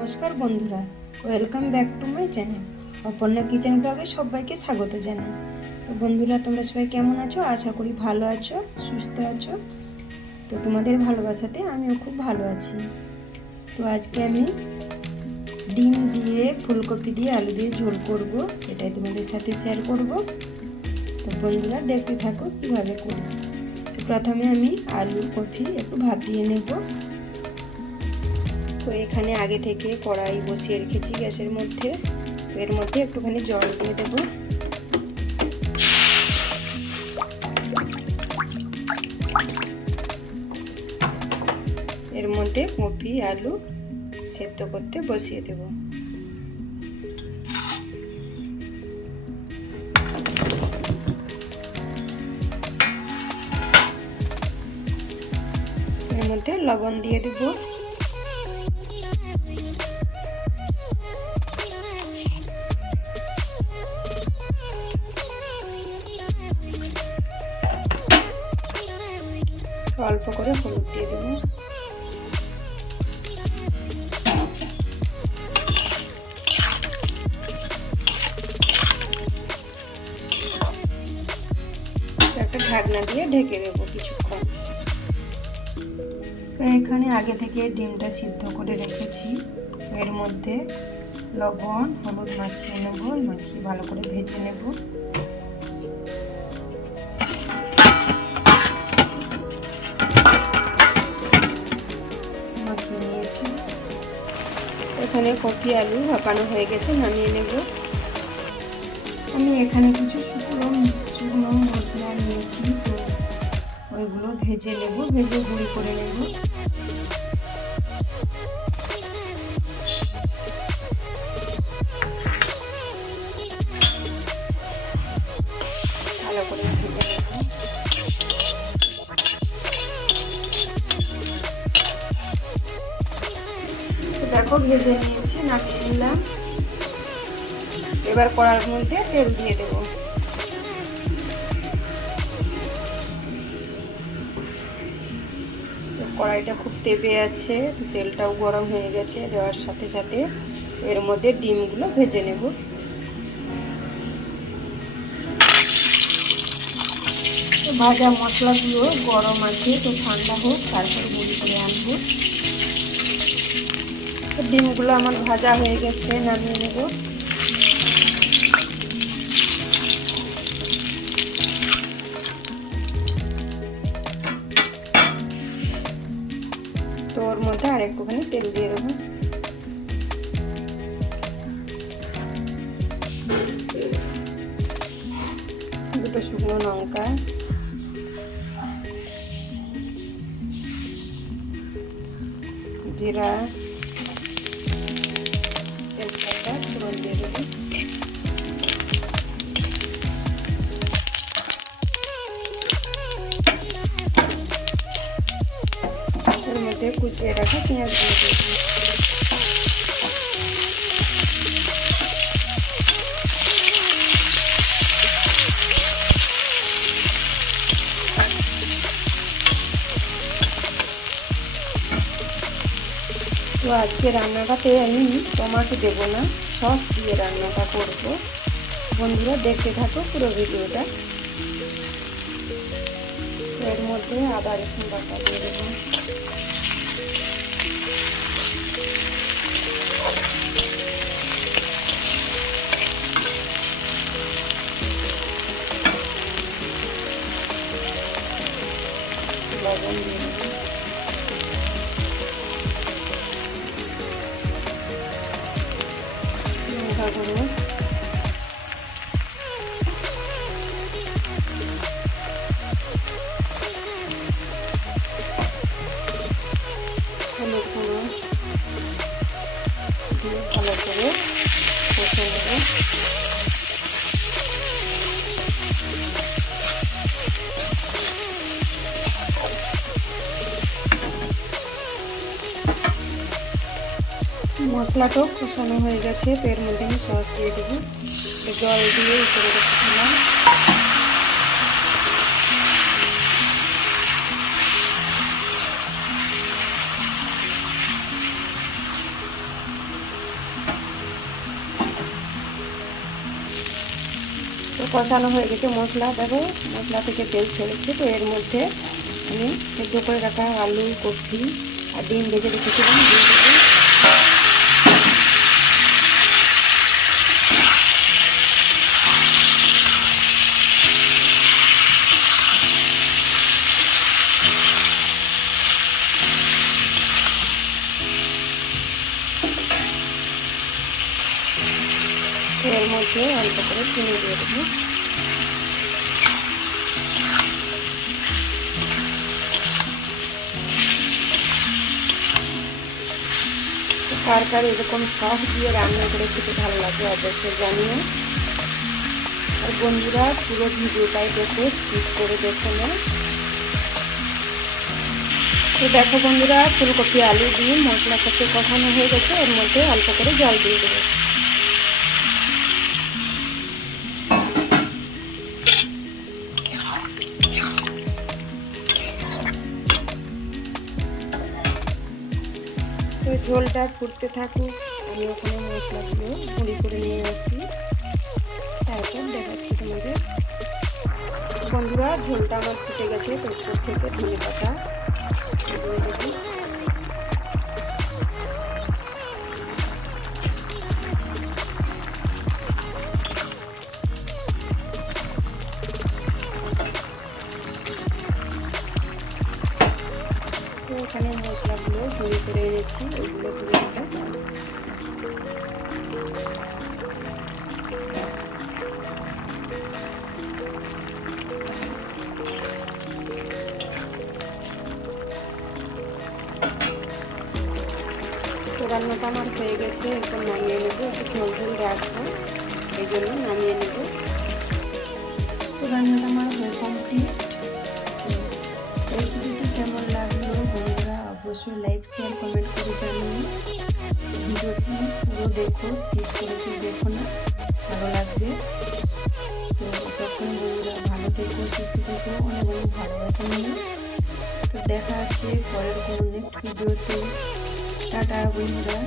নমস্কার বন্ধুরা, welcome back to my channel Aparna kitchen ব্লগে সবাইকে স্বাগত জানাই। তো বন্ধুরা, তোমরা সবাই কেমন আছো? আশা করি ভালো আছো, সুস্থ আছো। তো তোমাদের ভালোবাসাতে আমিও খুব ভালো আছি। তো আজকে আমি ডিম দিয়ে, ফুলকপি দিয়ে, আলু দিয়ে ঝোল করব, সেটাই তোমাদের সাথে শেয়ার করব। তো বন্ধুরা, দেখতে থাকো কীভাবে করি। তো প্রথমে আমি আলু কপি একটু ভাপিয়ে নেব। তো এখানে আগে থেকে কড়াই বসিয়ে রেখেছি গ্যাসের মধ্যে। তো এর মধ্যে একটুখানি জল দিয়ে দেব। এর মধ্যে কপি আলু সেদ্ধ করতে বসিয়ে দেব। এর মধ্যে লবণ দিয়ে দেব। অল্প করে হলুদ দিয়ে দেব। একটা ঢাকনা দিয়ে ঢেকে দেবো কিছুক্ষণ। এখানে আগে থেকে ডিমটা সিদ্ধ করে রেখেছি। এর মধ্যে লবণ হলুদ মাখিয়ে নেব, মাখিয়ে ভালো করে ভেজে নেব। মাখিয়ে নিয়েছি। এখানে কপি আলু ভাপানো হয়ে গেছে, নামিয়ে নেব। আমি এখানে কিছু শুকনো মশলা নিয়েছি, তো ওইগুলো ভেজে নেব, ভেজে গুঁড়ি করে নেব। ভালো করে ভেজে নেব। দেখো ভেজে নিয়েছি, নামিয়ে নিলাম। এবার কড়ার মধ্যে তেল দিয়ে দেব। কড়াইটা খুব তেপে আছে, তেলটাও গরম হয়ে গেছে। দেওয়ার সাথে সাথে এর মধ্যে ডিমগুলো ভেজে নেব। ভাজা মশলাগুলো গরম আছে, তো ঠান্ডা হোক, তারপর গুঁড়ি করে আনবো। ডিমগুলো আমার ভাজা হয়ে গেছে, নামিয়ে নেব। তো ওর মধ্যে আর একটুখানি তেল দিয়ে দেবো। দুটো শুকনো লঙ্কা, জিরা, তেজপাতা ফোড়ন দিয়ে দেবো। এর মধ্যে কুচিয়ে রাখা পেঁয়াজ দিয়ে দেবো। তো আজকে রান্নাটাতে আমি টমেটো দেবো না, সস দিয়ে রান্নাটা করব। বন্ধুরা, দেখতে থাকো পুরো ভিডিওটা। এর মধ্যে আদা রসুন বাটা দিয়ে দেবো। লবণ দিয়ে দেবো। লঙ্কা গুঁড়ো, হলুদ গুঁড়ো দিয়ে ভালো করে কষে নেব। মশলাটাও কষানো হয়ে গেছে, তো এর মধ্যে আমি সস দিয়ে দেবো। জল দিয়ে উপরে রেখেছিলাম। কষানো হয়ে গেছে মশলা, দেখো মশলা থেকে তেল ছেড়েছে। তো এর মধ্যে আমি সেদ্ধ করে রাখা আলু, কপি আর ডিম ভেজে রেখেছিলাম দিয়ে দেবো। এর মধ্যে অল্প করে চিনি দিয়ে দেবো। কার কার এরকম সস দিয়ে রান্না করে খেতে ভালো লাগে অবশ্যই জানিও। আর বন্ধুরা পুরো ভিডিওটাই দেখো, স্কিপ করে দেখো না। তো দেখো বন্ধুরা, ফুলকপি আলু দিয়ে মশলা করতে কষানো হয়ে গেছে। এর মধ্যে অল্প করে জল দিয়ে দেবো। তো ঝোলটা ফুটতে থাকুক, আমি ওখানে মশলাগুলো গুঁড়ি করে নিয়ে আসি, তারপর দেখাচ্ছি তোমাদের। বন্ধুরা ঝোলটা আমার ফুটে গেছে। তো উপর থেকে ধনে পাতা দিয়ে দেবো। তো এখানে মশলাগুলো গুঁড়ি করে এনেছি, ওইগুলো তুলে দেবো। তো রান্নাটা আমার হয়ে গেছে, এরপর নামিয়ে নেবো। একটু ঝোল ঝোল রাখবো, এই জন্য নামিয়ে নেবো। তো রান্নাটা আমার হয়ে কমপ্লিট। রেসিপিটি কেমন লাগলো বন্ধুরা অবশ্যই লাইক, শেয়ার, কমেন্ট করে জানিও। ভিডিওটি পুরো দেখো, স্কিপ করে দেখো না, ভালো লাগবে। তো তখন বন্ধুরা ভালো থেকো, সুস্থ থেকো, অনেক অনেক ভালোবাসা নিয়ে। তো দেখা হচ্ছে পরের কোনো নেক্সট ভিডিওতে। টাটা বন্ধুরা।